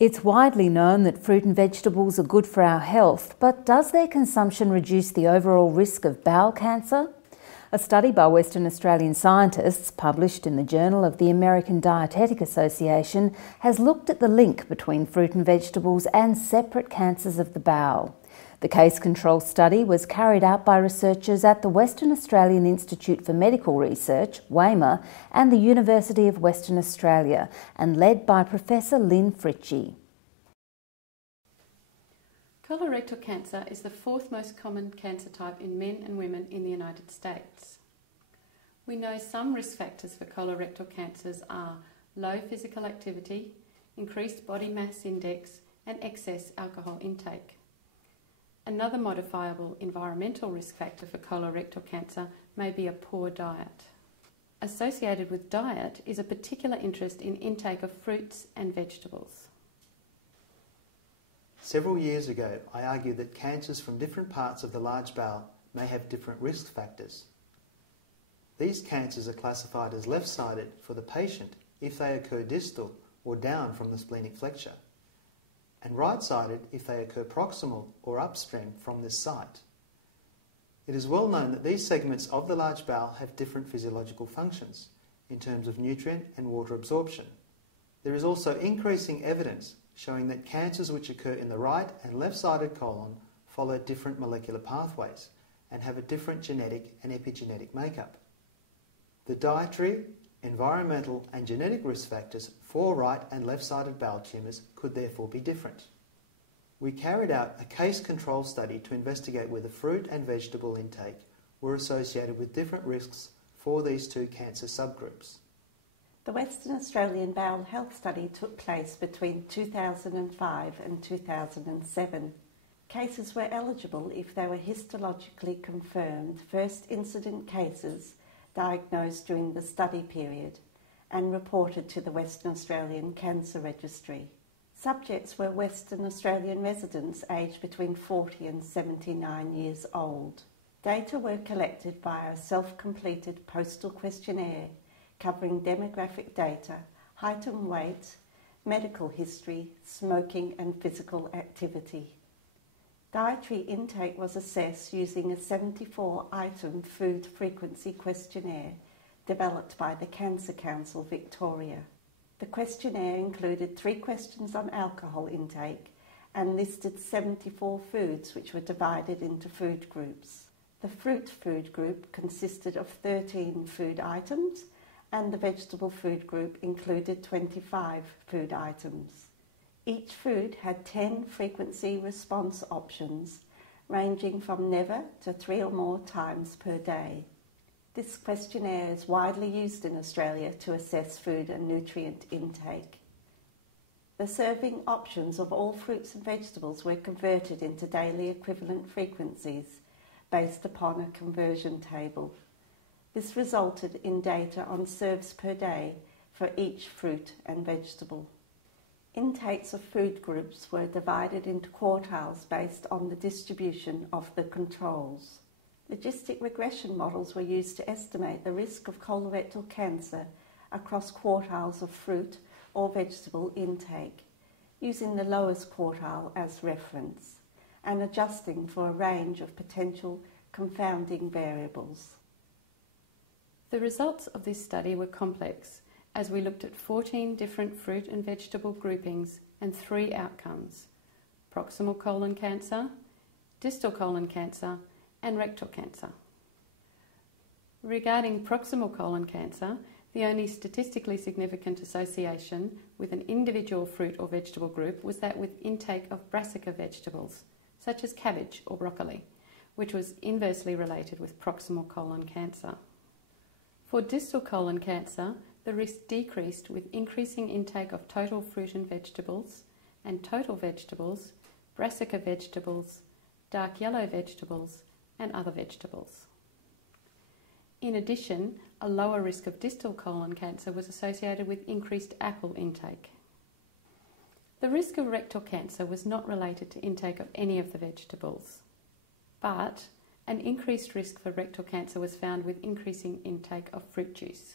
It's widely known that fruit and vegetables are good for our health, but does their consumption reduce the overall risk of bowel cancer? A study by Western Australian scientists, published in the Journal of the American Dietetic Association, has looked at the link between fruit and vegetables and separate cancers of the bowel. The case control study was carried out by researchers at the Western Australian Institute for Medical Research, WAMR, and the University of Western Australia, and led by Professor Lynn Fritchie. Colorectal cancer is the fourth most common cancer type in men and women in the United States. We know some risk factors for colorectal cancers are low physical activity, increased body mass index, and excess alcohol intake. Another modifiable environmental risk factor for colorectal cancer may be a poor diet. Associated with diet is a particular interest in intake of fruits and vegetables. Several years ago, I argued that cancers from different parts of the large bowel may have different risk factors. These cancers are classified as left-sided for the patient if they occur distal or down from the splenic flexure, and right-sided if they occur proximal or upstream from this site. It is well known that these segments of the large bowel have different physiological functions in terms of nutrient and water absorption. There is also increasing evidence showing that cancers which occur in the right and left-sided colon follow different molecular pathways and have a different genetic and epigenetic makeup. The dietary, environmental and genetic risk factors for right and left-sided bowel tumours could therefore be different. We carried out a case control study to investigate whether fruit and vegetable intake were associated with different risks for these two cancer subgroups. The Western Australian Bowel Health Study took place between 2005 and 2007. Cases were eligible if they were histologically confirmed first incident cases diagnosed during the study period and reported to the Western Australian Cancer Registry. Subjects were Western Australian residents aged between 40 and 79 years old. Data were collected via a self-completed postal questionnaire covering demographic data, height and weight, medical history, smoking and physical activity. Dietary intake was assessed using a 74-item food frequency questionnaire developed by the Cancer Council Victoria. The questionnaire included 3 questions on alcohol intake and listed 74 foods which were divided into food groups. The fruit food group consisted of 13 food items and the vegetable food group included 25 food items. Each food had 10 frequency response options, ranging from never to 3 or more times per day. This questionnaire is widely used in Australia to assess food and nutrient intake. The serving options of all fruits and vegetables were converted into daily equivalent frequencies based upon a conversion table. This resulted in data on serves per day for each fruit and vegetable. Intakes of food groups were divided into quartiles based on the distribution of the controls. Logistic regression models were used to estimate the risk of colorectal cancer across quartiles of fruit or vegetable intake, using the lowest quartile as reference, and adjusting for a range of potential confounding variables. The results of this study were complex, as we looked at 14 different fruit and vegetable groupings and 3 outcomes: proximal colon cancer, distal colon cancer, and rectal cancer. Regarding proximal colon cancer, the only statistically significant association with an individual fruit or vegetable group was that with intake of brassica vegetables, such as cabbage or broccoli, which was inversely related with proximal colon cancer. For distal colon cancer, the risk decreased with increasing intake of total fruit and vegetables, and total vegetables, brassica vegetables, dark yellow vegetables, and other vegetables. In addition, a lower risk of distal colon cancer was associated with increased apple intake. The risk of rectal cancer was not related to intake of any of the vegetables, but an increased risk for rectal cancer was found with increasing intake of fruit juice.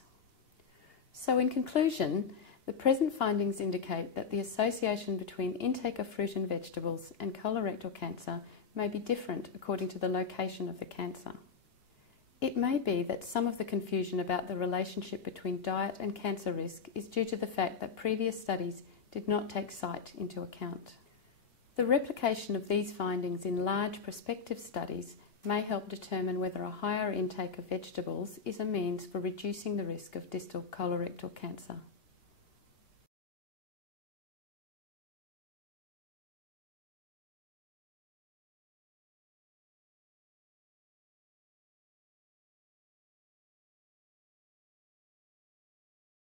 So in conclusion, The present findings indicate that the association between intake of fruit and vegetables and colorectal cancer may be different according to the location of the cancer. It may be that some of the confusion about the relationship between diet and cancer risk is due to the fact that previous studies did not take sight into account. The replication of these findings in large prospective studies may help determine whether a higher intake of vegetables is a means for reducing the risk of distal colorectal cancer.